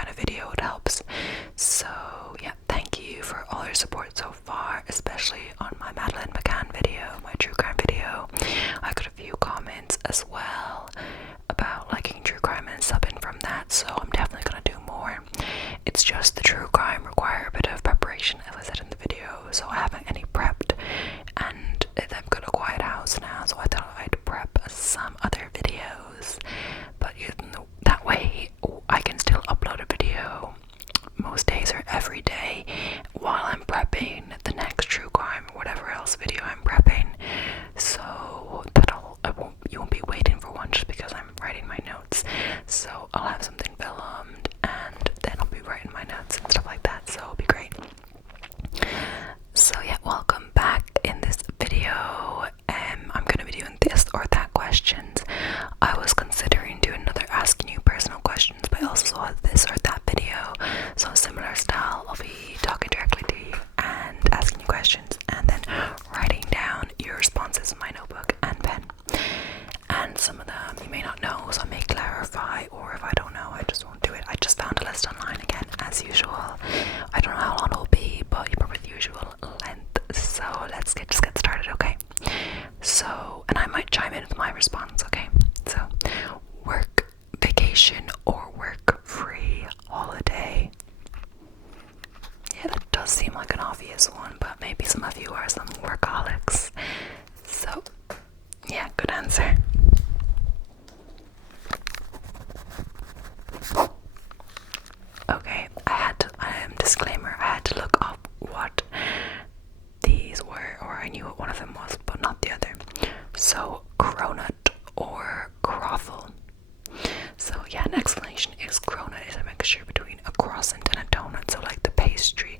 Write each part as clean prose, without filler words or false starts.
kind of video, it helps. So yeah, thank you for all your support so far, especially on my Madeleine McCann video, my true crime video. I got a few comments as well about liking true crime and subbing from that, so I'm definitely gonna do more. It's just the true crime require a bit of preparation, as I said in the video, so I haven't any prepped, and I've got a quiet house now, so I thought I'd prep some other videos, but that way I can still upload a video most days or every day while I'm prepping the next true crime or whatever else video I'm prepping. So you won't be waiting for one just because I'm writing my notes. So I'll have something filmed and then I'll be writing my notes and stuff like that. So it'll be great. So yeah, welcome back. In this video, I'm gonna be doing this or that questions. I was considering doing another asking you personal questions, but I also saw this or that video, so a similar style. I'll be talking directly to you and asking you questions, and then writing down your responses in my notebook and pen. And some of them you may not know, so I may clarify, or if I don't know, I just won't do it. I just found a list online again, as usual. I don't know how long it'll be, but you probably the usual length. So let's just get started, okay? So, and I might chime in with my response, okay? So, work, vacation, or work-free holiday. Yeah, that does seem like an obvious one, but maybe some of you are some workaholics. So, yeah, good answer. Okay, disclaimer, I had to look up what these were, or I knew what one of them was, but not the other. So, cronut or croffle. So yeah, an explanation is cronut is a mixture between a croissant and a donut. So like the pastry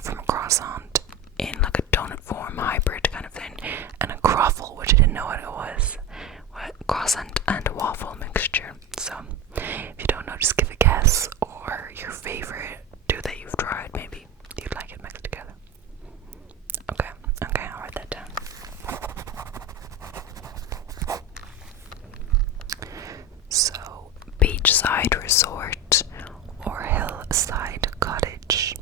from a croissant in like a donut form, hybrid kind of thing, and a croffle, which I didn't know what it was. Croissant and waffle mixture. So if you don't know, just give a guess, or your favorite two that you've tried, maybe you'd like it mixed together. Okay, I'll write that down. So, beachside resort or hillside cottage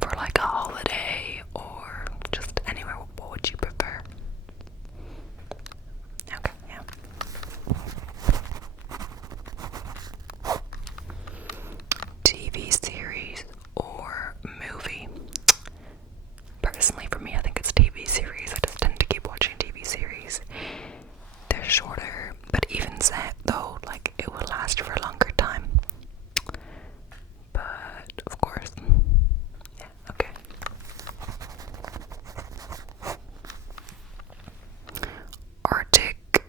for like a holiday or just anywhere, what would you prefer? Okay, yeah. TV series or movie? Personally, for me, I think it's TV series. I just tend to keep watching TV series. They're shorter, but even set though, like it will last for a longer time. But of course, yeah, okay. Arctic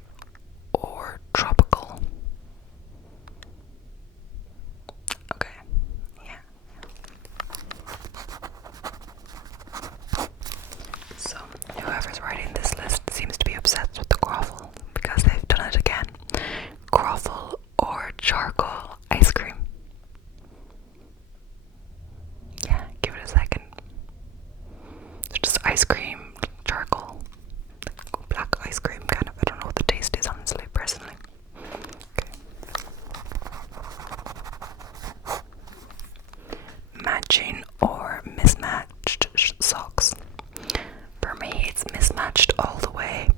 or tropical? Okay, yeah. So, whoever's writing this list seems to be obsessed with the croffle because they've done it again. Croffle or charcoal ice cream? Yeah, give it a second. It's just ice cream, charcoal, black ice cream kind of. I don't know what the taste is, honestly, personally. Okay. Matching or mismatched socks? For me, it's mismatched all the way.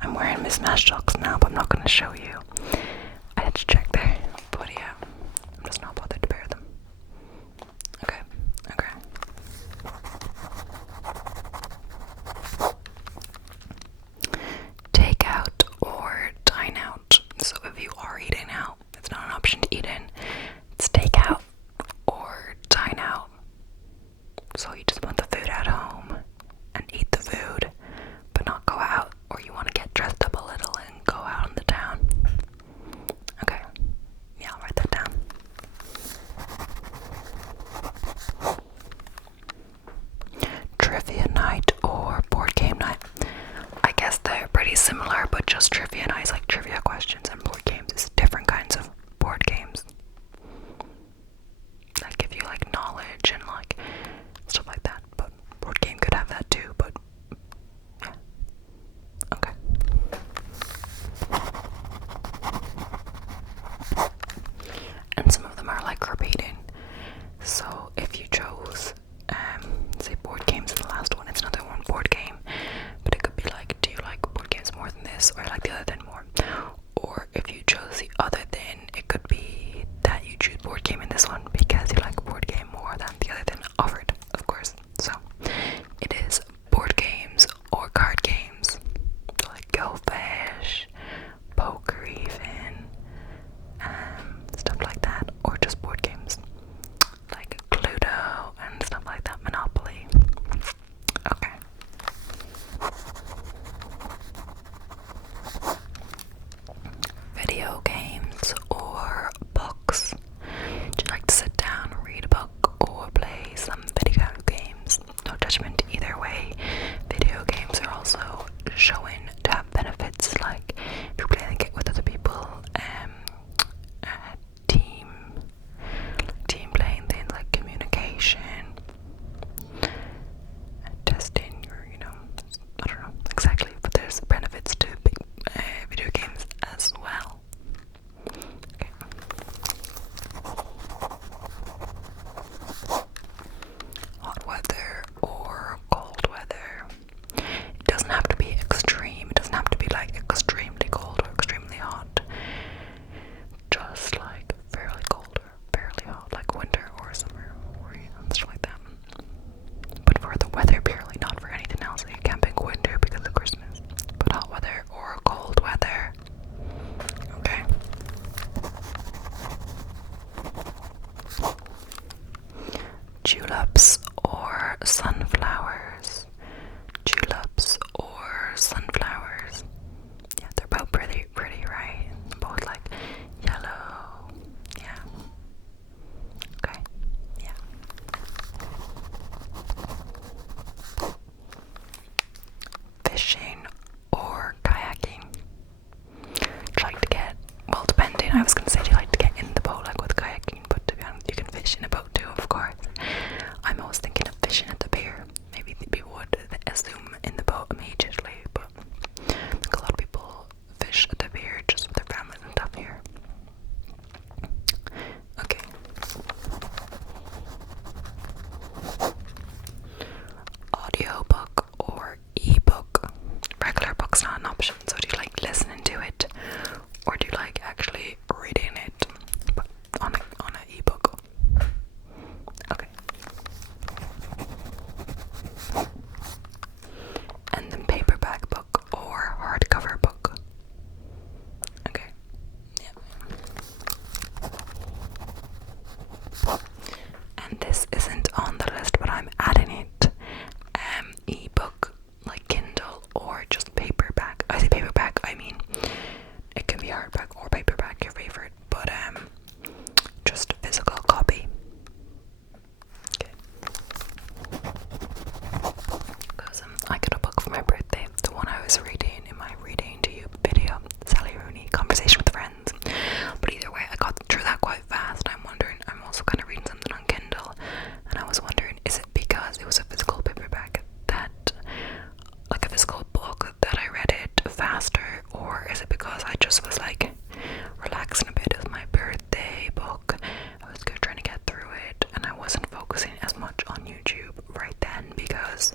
I'm wearing mismatched socks now, but I'm not going to show you. I had to check there, but yeah, I'm just not bothered to wear them. Okay. game in this one because you like board game more than the other thing offered, of course. So it is board games or card games, so like Go Fish, poker even, stuff like that, or just board games like Cluedo and stuff like that, Monopoly. Okay. Video games or books? Do you like to sit down, read a book, or play some video games? No judgment either way. Video games are also shown to have benefits, like if you're playing it with other people, team playing, things like communication, testing, or I don't know exactly, but there's benefits to video games as well. Okay. Hot weather or cold weather? It doesn't have to be extreme. It doesn't have to be like extremely cold or extremely hot. Just like fairly cold or fairly hot, like winter or summer or stuff like that. But for the weather purely, not for anything else. You can't pick winter because of Christmas. But hot weather or cold weather. Okay. Tulips or sunflowers? Tulips or sunflowers? Yeah, they're both pretty, right? Both like yellow. Yeah. Okay. Yeah. Fishing or kayaking? Do you like to get, well, depending, I was gonna say, do you like to get in the boat like with kayaking, but to be honest, you can fish in a boat too, of course. I'm always thinking of fishing at the pier. Maybe people would assume in the boat immediately, but I think a lot of people fish at the pier just with their families and stuff here. Okay. Audiobook or ebook? Regular book's not an option, so do you like listening to it or do you like actually reading it, but on an ebook? Okay. And then paperback book or hardcover book? Okay. Yeah. And this isn't on the list, but I'm adding it. Ebook, like Kindle, or just paperback. I say paperback, I mean it can be hardback or paperback, your favorite, but just physical copy. Okay. Because I got a book for my birthday, the one I was reading in my reading to you video, Sally Rooney, Conversation with Friends. But either way, I got through that quite fast. I'm wondering, I'm also kind of reading something on Kindle, and I was wondering, is it because it was a physical paperback that, like a physical book, that I read it faster, or is it because I just was like relaxing a bit? It was my birthday book, I was good trying to get through it, and I wasn't focusing as much on YouTube right then, because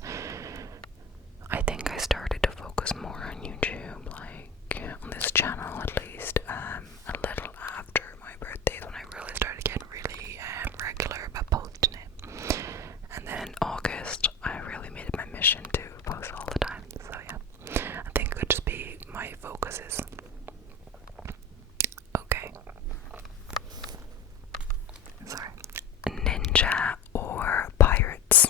I think I started to focus more on YouTube, like on this channel at least, a little after my birthday, when I really started getting really regular about posting it. And then in August, I really made it my mission to post all the time. So yeah, I think it could just be my focuses. Okay. Sorry. Ninja or pirates?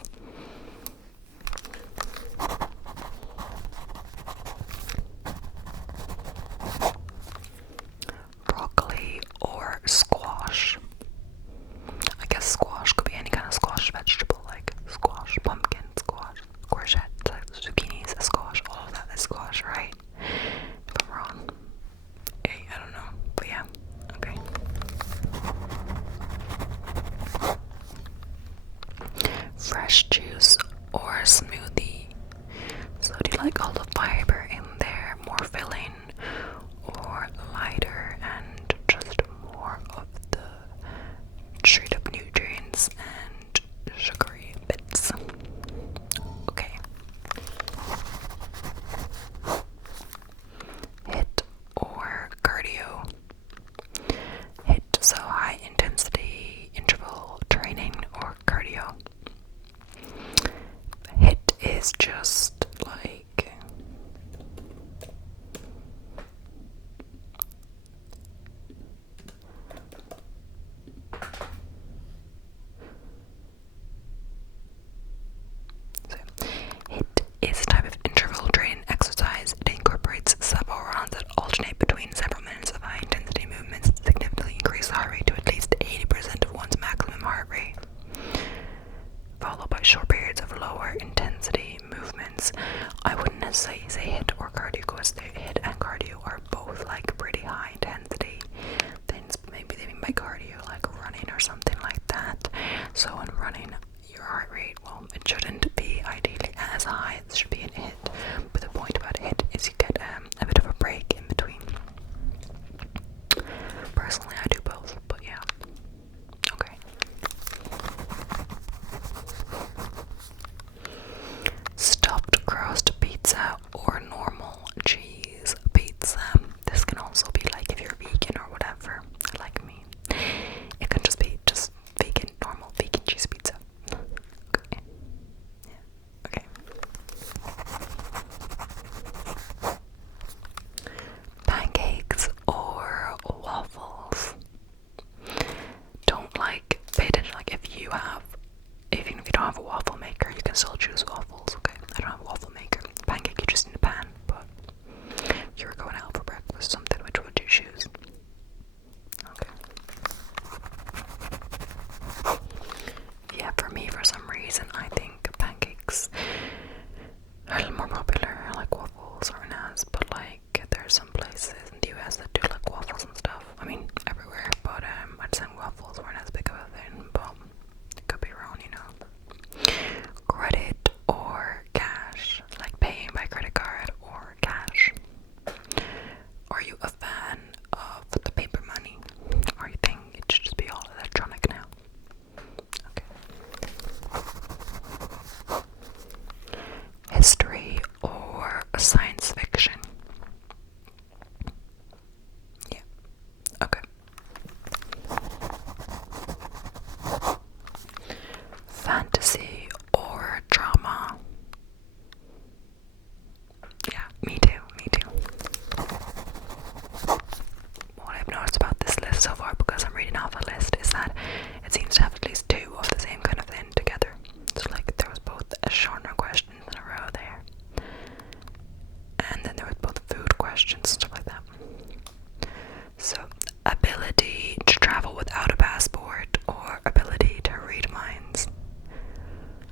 Broccoli or squash? I guess squash could be any kind of squash vegetable, like squash, pumpkin, squash, courgette, zucchinis, a squash, all of that is squash, right? If I'm wrong. I don't know, but yeah, okay. Fresh juice or smoothie? So do you like all the fiber in there, more filling, or lighter and just more of the straight up nutrients and sugary bits? Okay. HIIT or cardio? HIIT, so high intensity is just like so HIIT is a type of interval training exercise. It incorporates several rounds that alternate between several minutes of high intensity movements to significantly increase the heart rate to at least 80% of one's maximum heart rate, followed by short periods of lower intensity movements. I wouldn't necessarily say HIIT or cardio because HIIT and cardio are both like pretty high intensity things. Maybe they mean by cardio like running or something like that. So when running, your heart rate, well, it shouldn't be ideally as high. It should be an HIIT. But the point about HIIT is you get a bit of a break in between. Personally, I do both, but yeah. Okay. Stuffed crust pizza or normal cheese pizza. This can also be like if you're vegan or whatever, like me. It can just be just vegan, normal vegan cheese pizza. Okay. Yeah. Okay. Pancakes or waffles. Don't like pay attention. Like if you don't have a waffle maker, you can still choose waffles. Okay, I don't have a waffle maker. Pancake, you just need a pan. But if you were going out for breakfast, something, which would you choose? Okay. Yeah, for me, for some reason, I think pancakes are a little more popular. I like waffles aren't as, but like there's some places in the US that do like waffles and stuff. I mean, everywhere, but I'd say waffles weren't as big of a thing, but it could be wrong, you know. Credit or cash, like paying by credit card or cash. Are you a fan of the paper money, or you think it should just be all electronic now? Okay. History or science fiction? Yeah. Okay. Fantasy or drama? Yeah, me too, me too. What I've noticed about this list so far, because I'm reading off a list, is that it seems to have at least two of the same kind of thing together. So like there was both a genre questions in a row there, and then there was both food questions and stuff like that. So ability to travel without a passport or ability to read minds.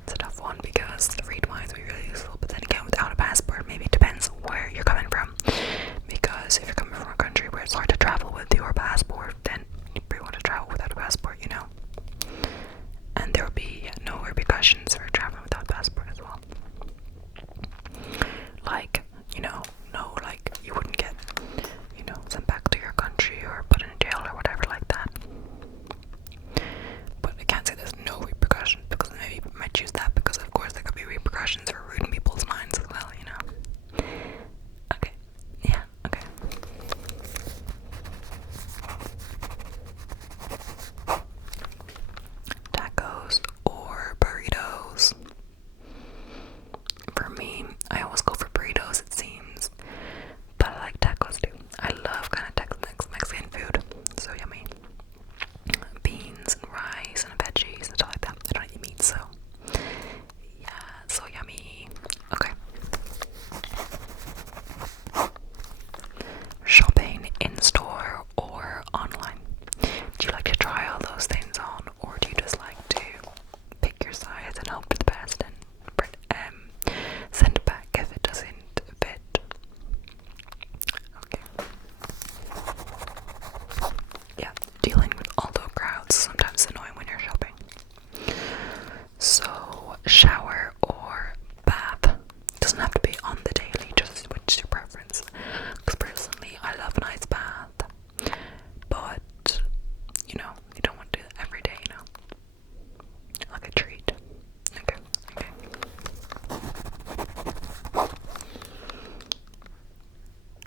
It's a tough one because read minds would be really useful, but then again, without a passport, maybe it depends where you're coming from. Because if you're coming from a country where it's hard to travel with your passport, then you probably want to travel without a passport, you know. And there would be no repercussions for traveling without a passport as well. Like, you know, no, like you wouldn't get, you know, sent back to your country or put in jail or whatever like that. But I can't say there's no repercussions, because maybe people might choose that because of course there could be repercussions for reading people's minds as well, you know. Okay, yeah, okay. Tacos or burritos? For me, I always go for burritos, it seems, but I like tacos too. I love kind of Mexican food, so yummy. Beans and rice and veggies and stuff like that. I don't eat meat, so yeah, so yummy. Okay. Shopping in store or online? Do you like to try all those things on, or do you just like to pick your size and hope for the best and send it back if it doesn't fit? Okay. Yeah, dealing with all those crowds is sometimes annoying when you're shopping. So, shower or bath? Doesn't have to be on the daily, just which is your preference. Because personally, I love a nice bath, but you know, you don't want to do that every day, you know, like a treat. Okay, okay.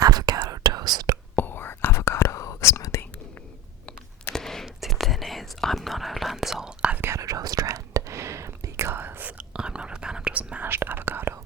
Avocado toast or avocado smoothie? See, the thing is, I'm not out on this whole avocado toast trend because I'm not a fan of just mashed avocado.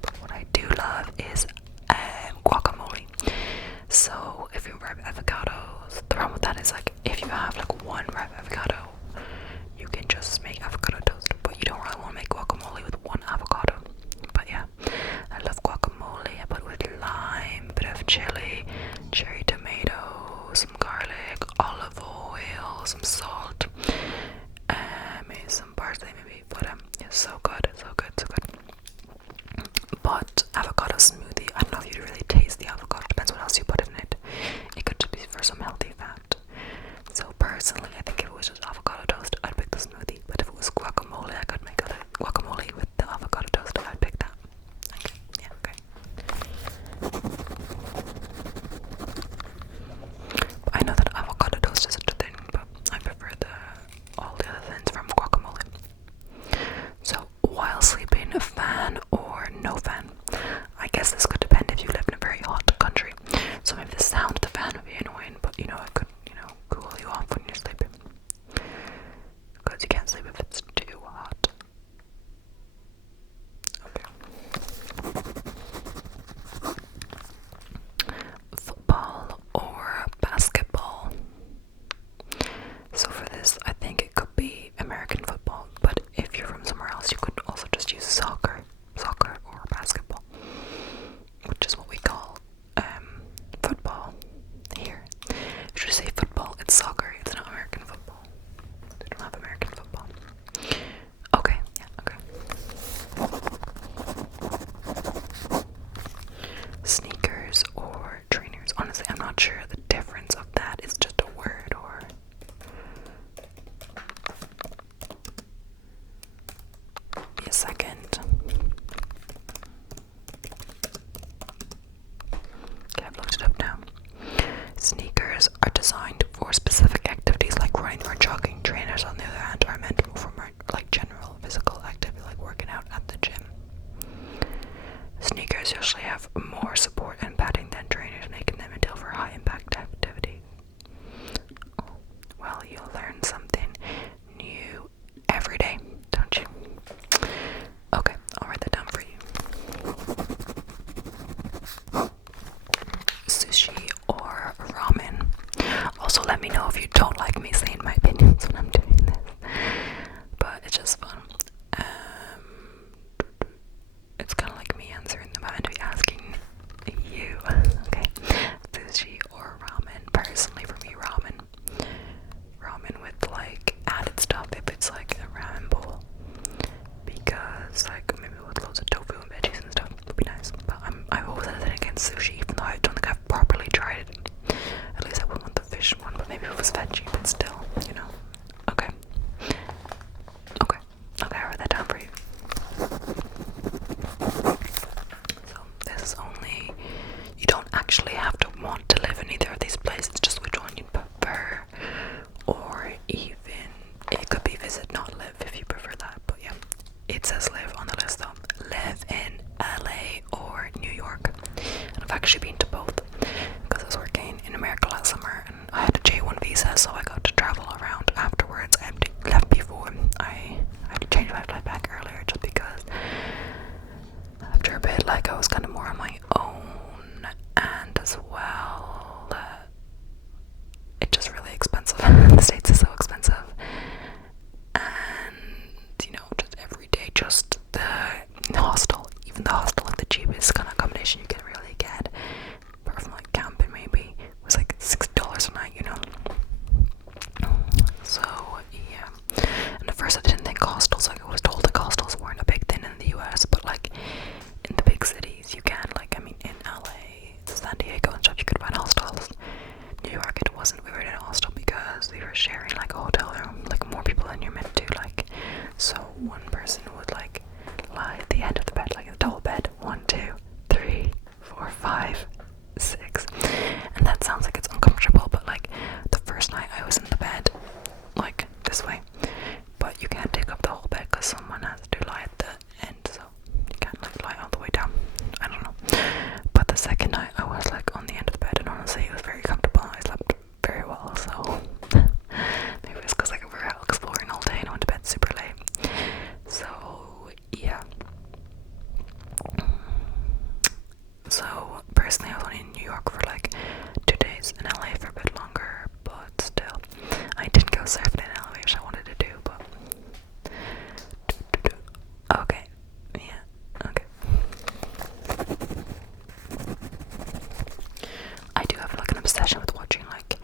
a second. Okay, I've looked it up now. Sneakers are designed for specific activities like running or jogging. Trainers, on the other hand, are meant for more like general physical activity like working out at the gym. Sneakers usually have more support and padding than trainers, making them ideal for high impact activity. Well, you'll learn something new every day, don't you? Okay, I'll write that down for you. Sushi or ramen. Also, let me know if you don't like me saying my opinions when I'm doing this. But it's just fun. It's kind of like me answering them. I'm meant to be asking you. Okay. Sushi or ramen. Personally, for me, ramen. Ramen with like added stuff if it's like a ramen bowl. Because like maybe with loads of tofu and veggies and stuff would be nice. But I've always had anything against sushi, even though I don't think I've properly tried it. At least I wouldn't want the fish one, but maybe it was veggie, but still, you know. Okay. Okay. Okay, I wrote that down for you. So this is only, you don't actually have to want to live in either of these places, just which one you'd prefer. Or even, it could be visit, not live, if you prefer that. But yeah, it says live on the list though. Live in LA or New York. And I've actually been to both because I was working in America last summer and I had a J1 visa, so I got to travel around afterwards. I left before I had to change my flight back earlier just because after a bit, like, I was kind of more on my own, and as well, it's just really expensive. The States is so expensive, and you know, just every day, just the hostel, even the hostel, like the cheapest kind of accommodation you can really get, apart from like camping maybe, was like $60 a night, you know. So yeah, and at first I didn't think hostels, like I was told like hostels weren't a big thing in the US, but like in the big cities you can, like I mean in LA, San Diego and stuff, you could find hostels. New York it wasn't, we were in a hostel because we were sharing like a hotel room, like more people than you're meant to, like, so one person would like lie at the end of the bed, like a double bed, 1, 2, 3, 4, 5, 6, and that sounds like it's uncomfortable, but like the first night I was in the bed like this way, but you can't take up the whole bed because someone has to lie at the end, so you can't like lie all the way down. I don't know, but the second night I was like on the end of the bed, and honestly it was very comfortable. I slept very well, so maybe it's because like we were out exploring all day and I went to bed super late. So yeah. So personally I was only in New York for like 2 days, in LA for a bit longer, but still I didn't go surfing in LA, which I wanted to do, but okay, yeah, okay. I do have like an obsession with watching like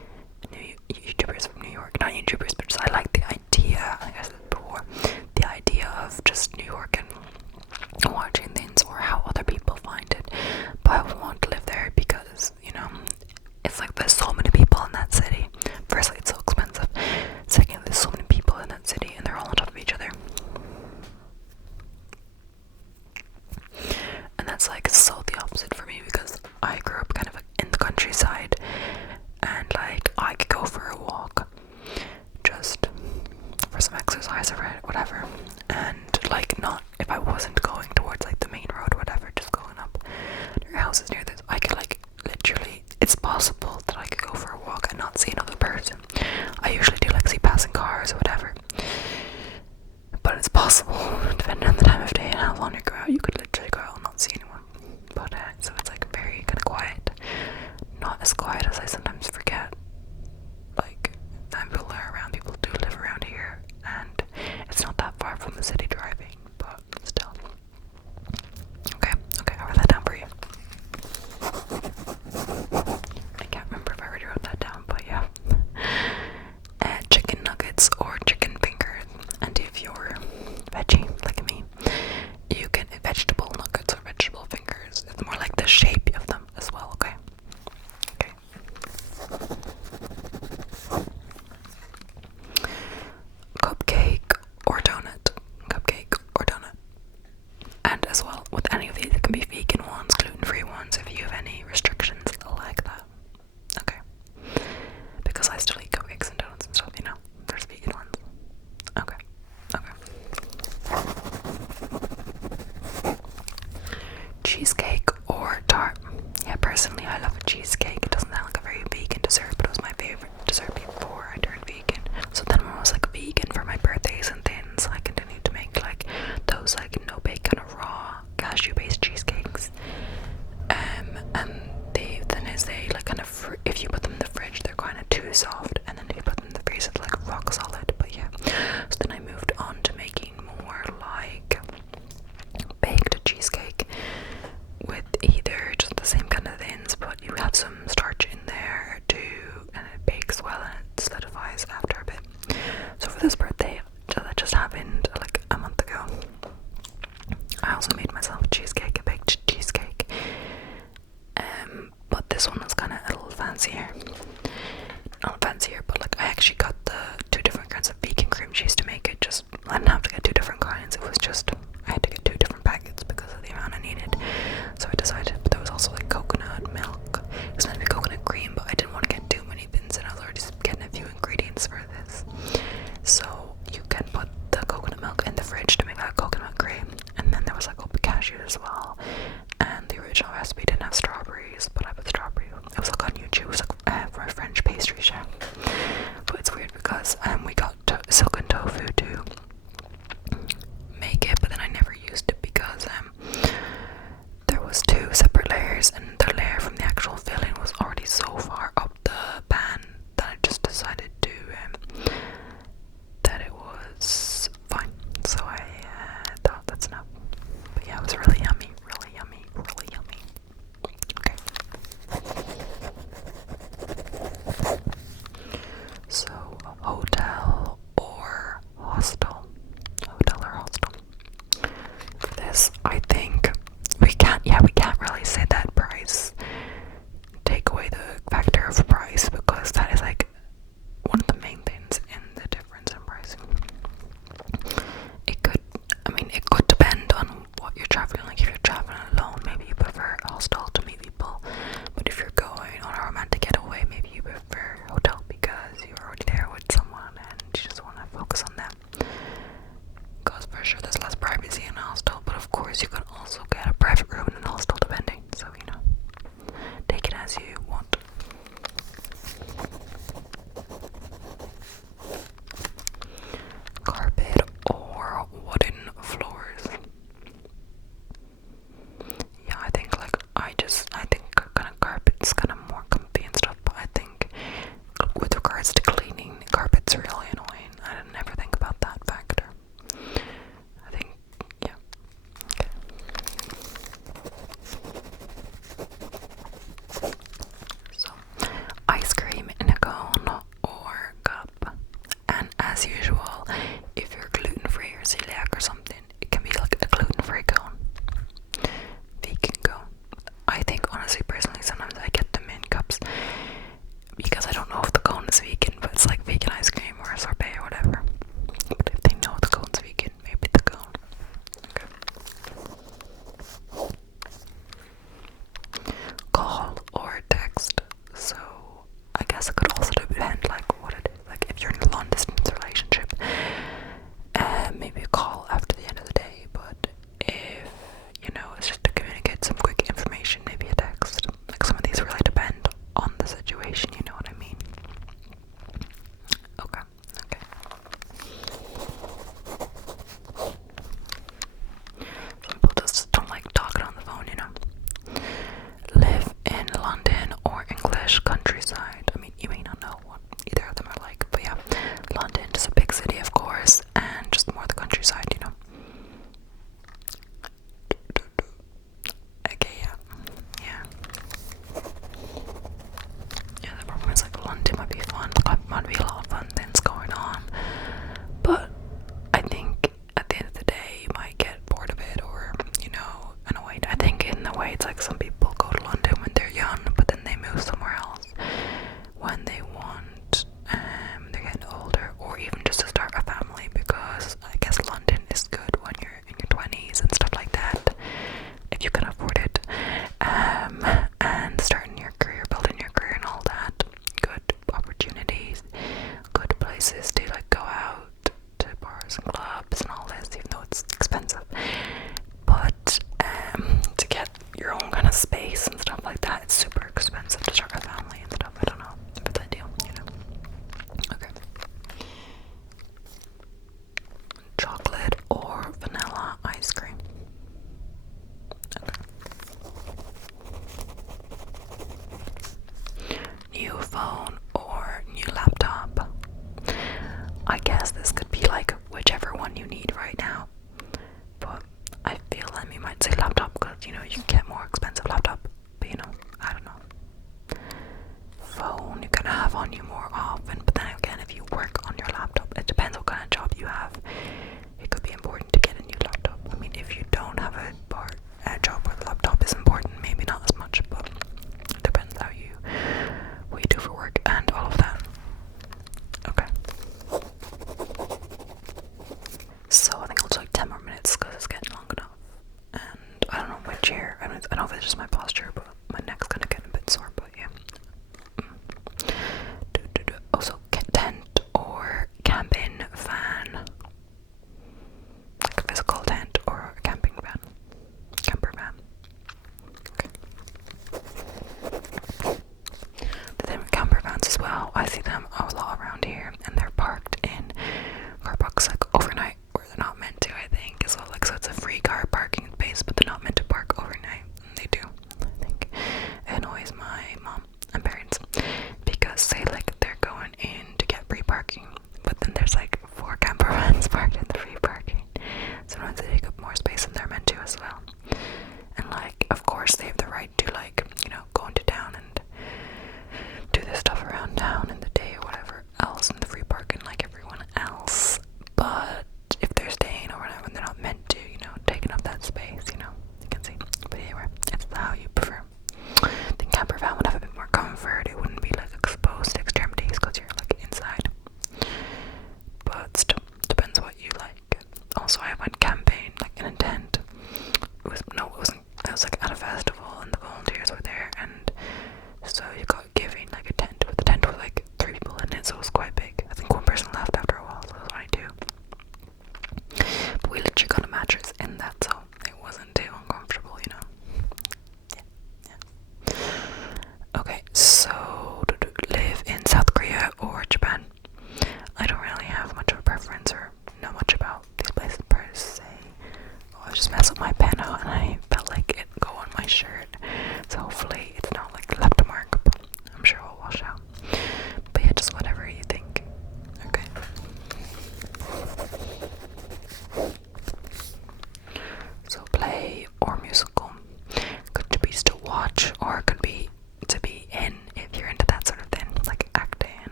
new YouTubers from New York, not YouTubers, but just I like the idea, like I said before, the idea of just New York and watching things or how other people find it. But I would want to live there because, you know, it's like there's so many people in that city. Firstly, it's so expensive. Secondly, there's so many people in that city and they're all on top of each other. And that's like so the opposite for me because I grew up kind of in the countryside and like I could go for a walk just for some exercise or whatever, and like not if I wasn't going towards like the main road or whatever, just going up your houses near this, I could like literally, it's possible that I could go for a walk and not see another person. I usually do like see passing cars or whatever, but it's possible depending on the time of day and how long you go out, you could literally go out and not see anyone. But so it's like very kind of quiet, not as quiet as I sometimes forget. Like people are around, people do live around here, and it's not that far from the city driving, but still. Okay, I'll write that down for you. I can't remember if I already wrote that down, but yeah. Chicken nuggets or chicken fingers, and if you're veggie like me, you can vegetable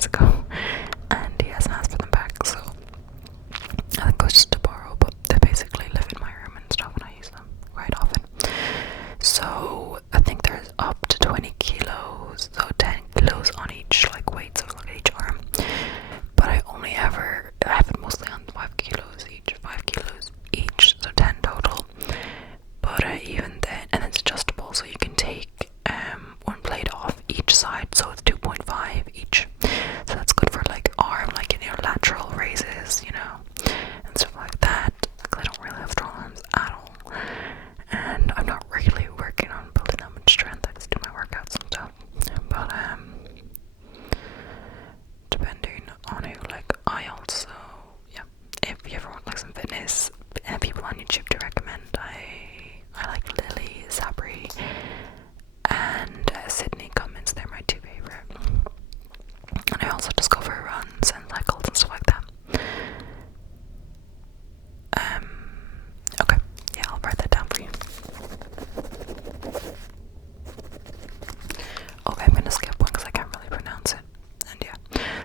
years ago, and he hasn't asked for them back, so I think it was just to borrow, but they basically live in my room and stuff and I use them quite often. So I think there's up to 20 kilos, so 10 kilos on each like weight, so like each arm. But I have it mostly on 5 kilos each, 5 kilos each, so 10 total. But even then, and it's adjustable, so you can take one plate off each side, so it's 2.5 each. So that's good for like arm, like lateral raises, and stuff like that. Because I don't really have strong arms at all, and I'm not really working on building that much strength. I just do my workouts and stuff. But depending on who, like I also, yeah. If you ever want like some fitness people on YouTube to recommend, I like Lily Sabri and Sydney Cummins. They're my 2 favorite. And I also just go for runs and cycles and stuff like that. Okay, yeah, I'll write that down for you. Okay, I'm gonna skip one because I can't really pronounce it. And yeah,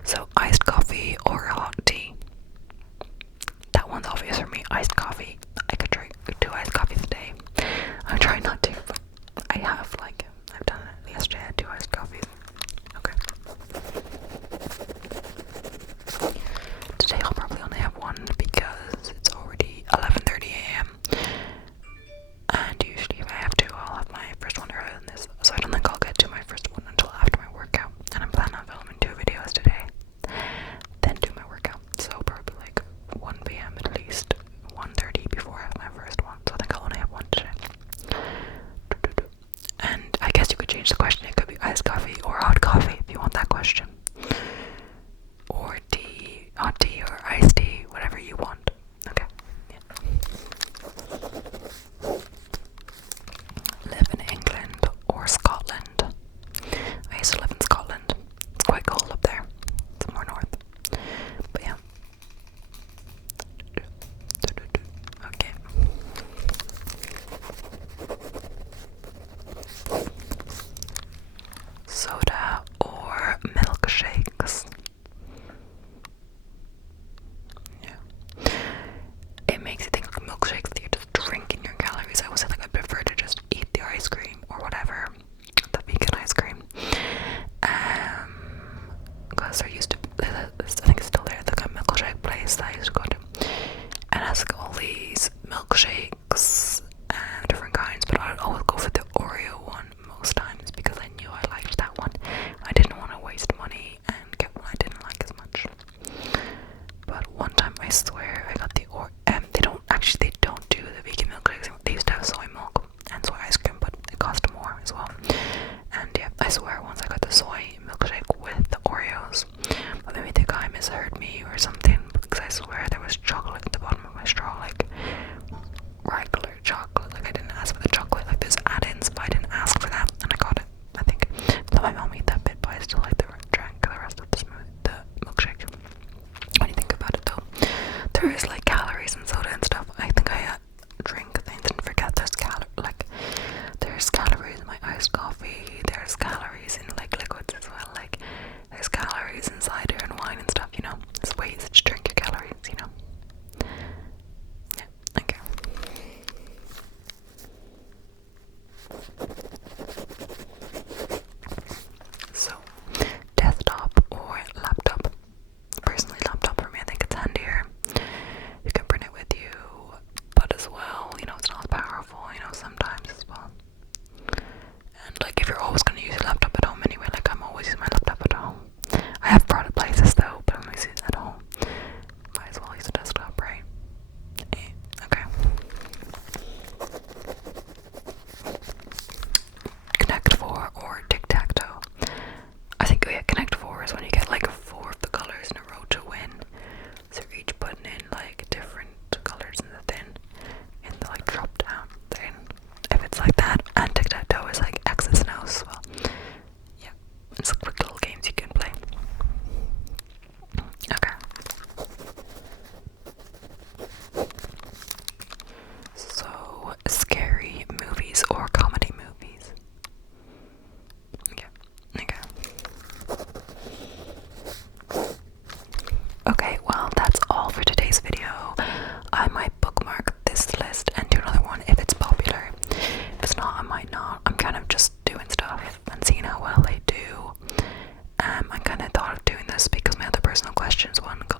so iced coffee or hot tea? That one's obvious for me. Iced coffee. I could drink 2 iced coffees a day. I'm trying not to, but I have, like, I've done it yesterday. I had 2 iced coffees. Okay. Today I'll probably only have one because it's already 11:30 a.m. And usually if I have 2, I'll have my first one earlier than this. So I don't think I'll get to my first one until after my workout. And I'm planning on filming 2 videos today, then do my workout. So probably like 1 p.m. at least, 1:30 before I have my first one. So I think I'll only have one today. And I guess you could change the question. It could be iced coffee or hot coffee if you want that question. Or tea, hot tea or iced tea, whatever you want. Okay. Yeah. Live in England or Scotland? I used to live in Scotland. It's quite cold up there. It's more north. But yeah. Okay. Soda or milkshakes? Yeah. It makes you think like milkshakes that you're just drinking your calories. I would say like I prefer to just eat the ice cream or whatever, the vegan ice cream. Because there used to be, I think it's still there, like a milkshake place that I used to go to. And it has like all these milkshakes and different kinds, but I'd always go for the Oreo one most times because I knew I liked that one. I didn't want to waste money and get one I didn't like as much. But one time I swear I got the they don't do the vegan milkshakes. They used to have soy milk and soy ice cream, but it cost more as well. And yeah, I swear once I got the soy milkshake with the Oreos, but maybe the guy misheard me or something, because I swear there was chocolate at the bottom of my straw, like regular chocolate. questions, one